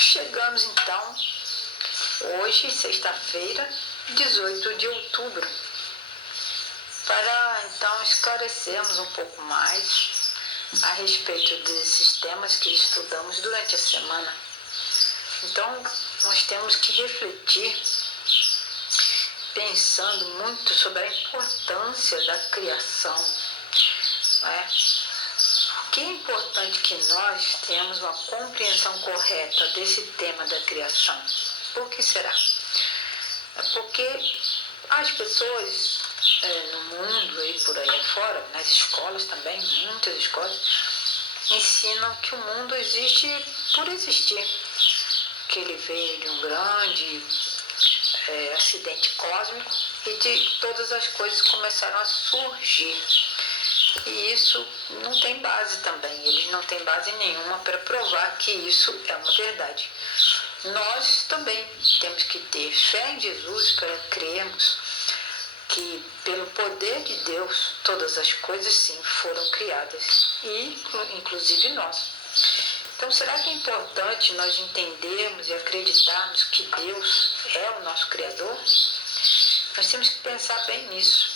Chegamos então, hoje, sexta-feira, 18 de outubro, para então esclarecermos um pouco mais a respeito desses temas que estudamos durante a semana. Então, nós temos que refletir, pensando muito sobre a importância da criação, né? Que é importante que nós tenhamos uma compreensão correta desse tema da criação. Por que será? É porque as pessoas no mundo e por aí afora, nas escolas também, muitas escolas, ensinam que o mundo existe por existir, que ele veio de um grande acidente cósmico e de todas as coisas começaram a surgir. E isso não tem base também, eles não têm base nenhuma para provar que isso é uma verdade. Nós também temos que ter fé em Jesus para crermos que pelo poder de Deus todas as coisas sim foram criadas, e inclusive nós. Então será que é importante nós entendermos e acreditarmos que Deus é o nosso Criador? Nós temos que pensar bem nisso.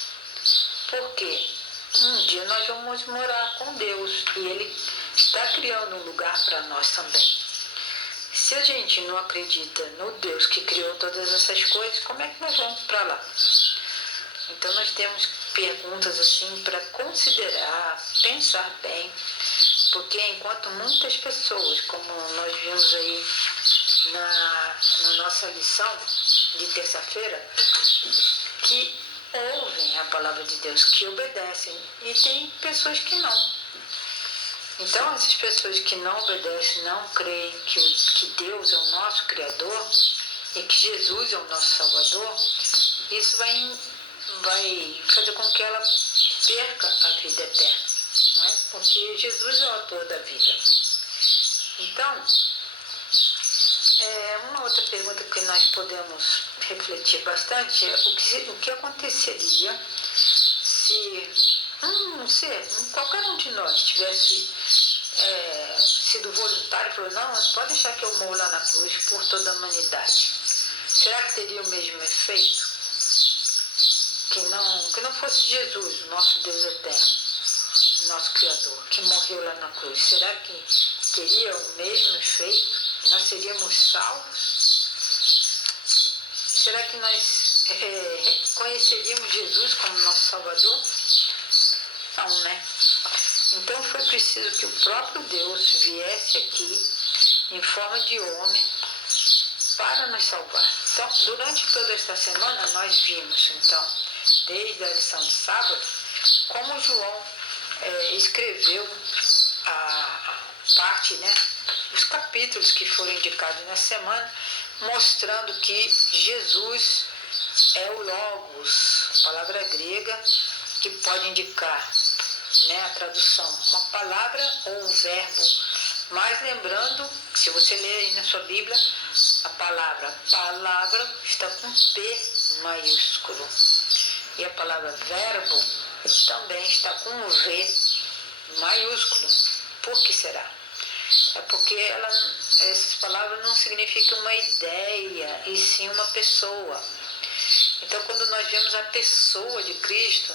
Por quê? Um dia nós vamos morar com Deus e Ele está criando um lugar para nós também. Se a gente não acredita no Deus que criou todas essas coisas, como é que nós vamos para lá? Então nós temos perguntas assim para considerar, pensar bem, porque enquanto muitas pessoas, como nós vimos aí na nossa lição de terça-feira, que ouvem a palavra de Deus, que obedecem, e tem pessoas que não. Então essas pessoas que não obedecem, não creem que Deus é o nosso Criador e que Jesus é o nosso Salvador, isso vai fazer com que ela perca a vida eterna, não é? Porque Jesus é o autor da vida. Então, uma outra pergunta que nós podemos refletir bastante é o que aconteceria se um ser, qualquer um de nós, tivesse sido voluntário e falou, não, pode deixar que eu morro lá na cruz por toda a humanidade. Será que teria o mesmo efeito? Que não fosse Jesus, o nosso Deus eterno, o nosso Criador, que morreu lá na cruz. Será que teria o mesmo efeito? Nós seríamos salvos? Será que nós conheceríamos Jesus como nosso Salvador? Não, né? Então foi preciso que o próprio Deus viesse aqui em forma de homem para nos salvar. Então, durante toda esta semana nós vimos, então, desde a lição de sábado, como João escreveu a parte, né, os capítulos que foram indicados na semana, mostrando que Jesus é o Logos, palavra grega que pode indicar, né, a tradução, uma palavra ou um verbo. Mas lembrando, se você ler aí na sua Bíblia, a palavra está com P maiúsculo. E a palavra verbo também está com um V maiúsculo. Por que será? É porque essas palavras não significam uma ideia, e sim uma pessoa. Então, quando nós vemos a pessoa de Cristo,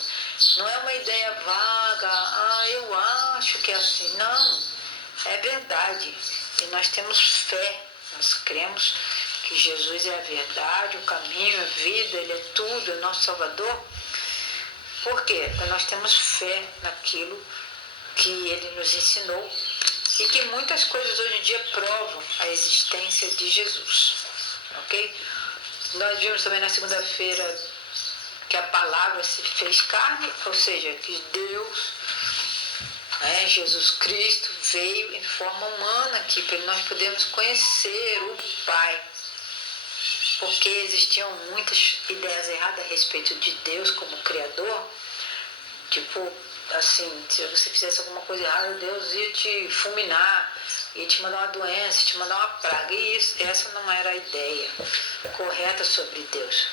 não é uma ideia vaga, eu acho que é assim. Não, é verdade. E nós temos fé, nós cremos que Jesus é a verdade, o caminho, a vida, Ele é tudo, é nosso Salvador. Por quê? Porque nós temos fé naquilo que Ele nos ensinou e que muitas coisas hoje em dia provam a existência de Jesus. Ok? Nós vimos também na segunda-feira que a palavra se fez carne, ou seja, que Deus, Jesus Cristo, veio em forma humana aqui para nós podermos conhecer o Pai. Porque existiam muitas ideias erradas a respeito de Deus como Criador. Tipo, assim, se você fizesse alguma coisa errada, Deus ia te fulminar, ia te mandar uma doença, te mandar uma praga. E essa não era a ideia correta sobre Deus.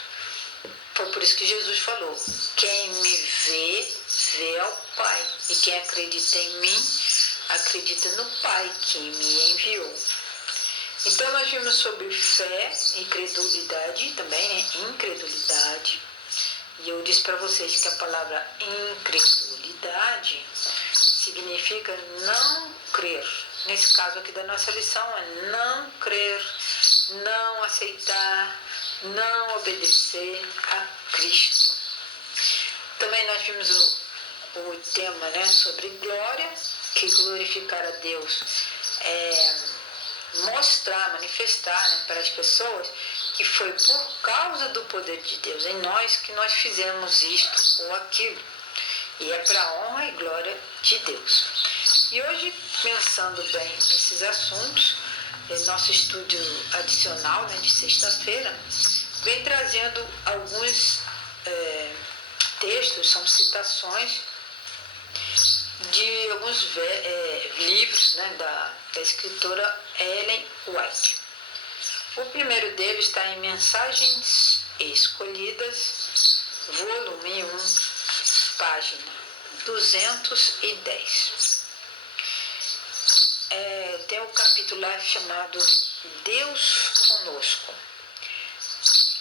Foi por isso que Jesus falou, quem me vê ao Pai. E quem acredita em mim, acredita no Pai que me enviou. Então nós vimos sobre fé e credulidade também, né? Incredulidade. E eu disse para vocês que a palavra incredulidade significa não crer. Nesse caso aqui da nossa lição é não crer, não aceitar, não obedecer a Cristo. Também nós vimos o tema, né, sobre glória, que glorificar a Deus é mostrar, manifestar, né, para as pessoas que foi por causa do poder de Deus em nós que nós fizemos isto ou aquilo. E é para a honra e glória de Deus. E hoje, pensando bem nesses assuntos, nosso estudo adicional, né, de sexta-feira, vem trazendo alguns textos, são citações de alguns livros, né, da escritora Ellen White. O primeiro deles está em Mensagens Escolhidas, volume 1, página 210. Tem um capítulo lá chamado Deus Conosco.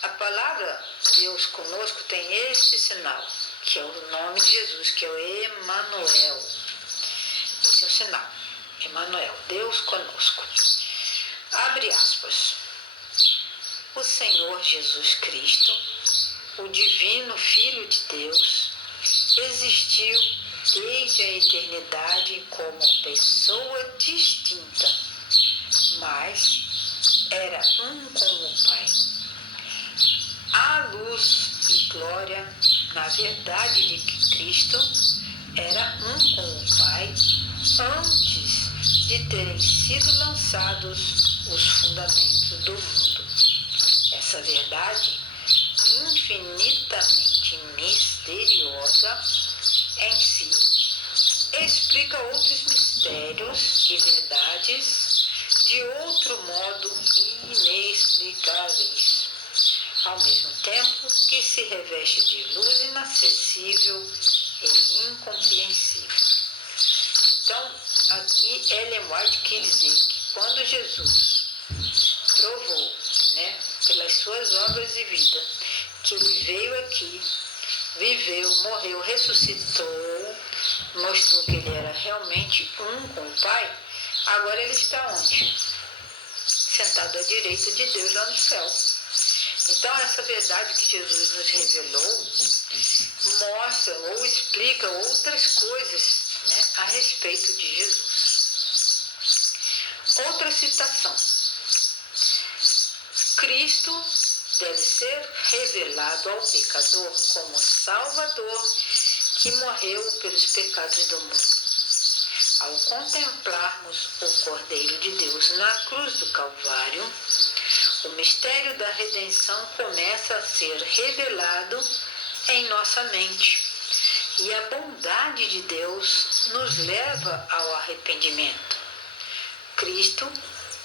A palavra Deus Conosco tem este sinal, que é o nome de Jesus, que é o Emanuel. Esse é o sinal, Emanuel, Deus Conosco. Abre aspas. O Senhor Jesus Cristo, o divino Filho de Deus, existiu desde a eternidade como pessoa distinta, mas era um com o Pai. A luz e glória na verdade de que Cristo era um com o Pai antes de terem sido lançados os fundamentos do mundo. Essa verdade infinitamente misteriosa em si explica outros mistérios e verdades de outro modo inexplicáveis, ao mesmo tempo que se reveste de luz inacessível e incompreensível. Então, aqui Ellen White quer dizer que quando Jesus provou, né, pelas suas obras e vida, que ele veio aqui, viveu, morreu, ressuscitou, mostrou que ele era realmente um com o Pai, agora ele está onde? Sentado à direita de Deus lá no céu. Então essa verdade que Jesus nos revelou mostra ou explica outras coisas, né, a respeito de Jesus. Outra citação. Cristo deve ser revelado ao pecador como Salvador que morreu pelos pecados do mundo. Ao contemplarmos o Cordeiro de Deus na cruz do Calvário, o mistério da redenção começa a ser revelado em nossa mente e a bondade de Deus nos leva ao arrependimento. Cristo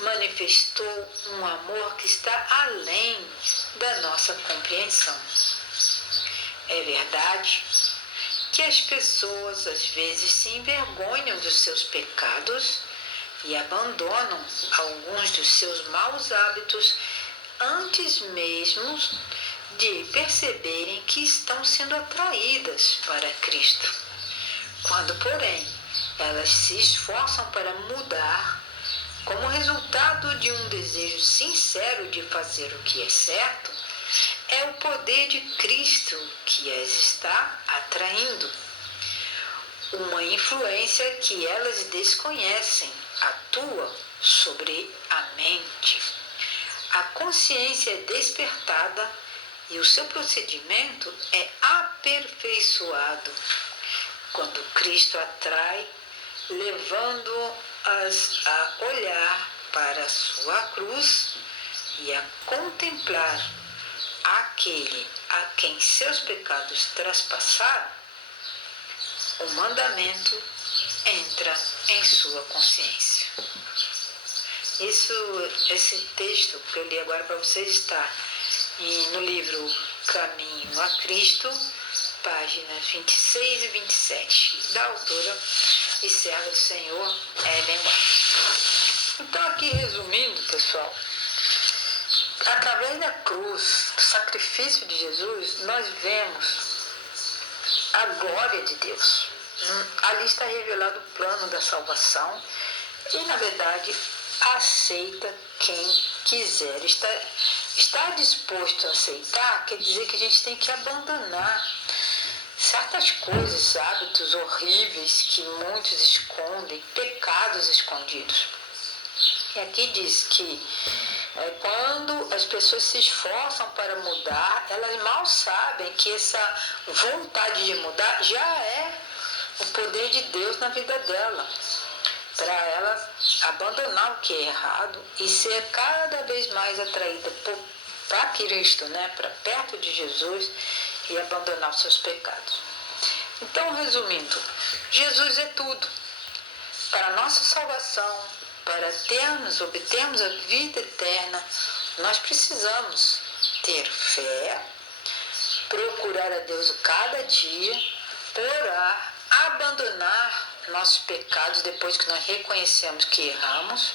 manifestou um amor que está além da nossa compreensão. É verdade que as pessoas às vezes se envergonham dos seus pecados e abandonam alguns dos seus maus hábitos antes mesmo de perceberem que estão sendo atraídas para Cristo. Quando, porém, elas se esforçam para mudar, como resultado de um desejo sincero de fazer o que é certo, é o poder de Cristo que as está atraindo. Uma influência que elas desconhecem atua sobre a mente. A consciência é despertada e o seu procedimento é aperfeiçoado quando Cristo atrai, levando-as a olhar para a sua cruz e a contemplar aquele a quem seus pecados traspassaram. O mandamento entra em sua consciência. Esse texto que eu li agora para vocês está no livro Caminho a Cristo, páginas 26 e 27, da autora e serva do Senhor Ellen White. Então, aqui resumindo, pessoal, pessoal, através da cruz, do sacrifício de Jesus, nós vemos a glória de Deus. Ali está revelado o plano da salvação e, na verdade, aceita quem quiser. Estar disposto a aceitar quer dizer que a gente tem que abandonar certas coisas, hábitos horríveis que muitos escondem, pecados escondidos. E aqui diz que quando as pessoas se esforçam para mudar, elas mal sabem que essa vontade de mudar já é o poder de Deus na vida dela, para ela abandonar o que é errado e ser cada vez mais atraída para Cristo, para perto de Jesus e abandonar os seus pecados. Então, resumindo, Jesus é tudo. Para a nossa salvação, para obtermos a vida eterna, nós precisamos ter fé, procurar a Deus cada dia, orar, abandonar nossos pecados depois que nós reconhecemos que erramos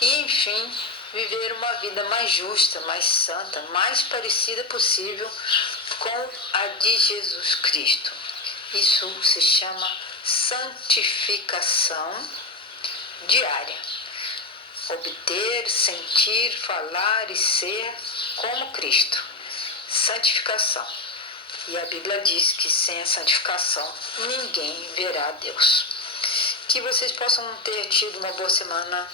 e, enfim, viver uma vida mais justa, mais santa, mais parecida possível com a de Jesus Cristo. Isso se chama santificação diária. Obter, sentir, falar e ser como Cristo. Santificação. E a Bíblia diz que sem a santificação ninguém verá a Deus. Que vocês possam ter tido uma boa semana,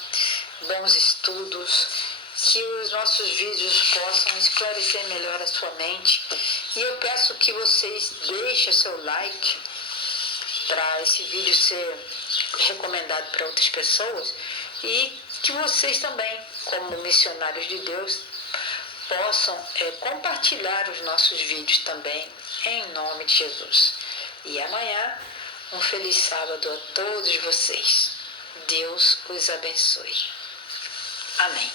bons estudos, que os nossos vídeos possam esclarecer melhor a sua mente. E eu peço que vocês deixem seu like para esse vídeo ser recomendado para outras pessoas e que vocês também, como missionários de Deus, possam compartilhar os nossos vídeos também, em nome de Jesus. E amanhã, um feliz sábado a todos vocês. Deus os abençoe. Amém.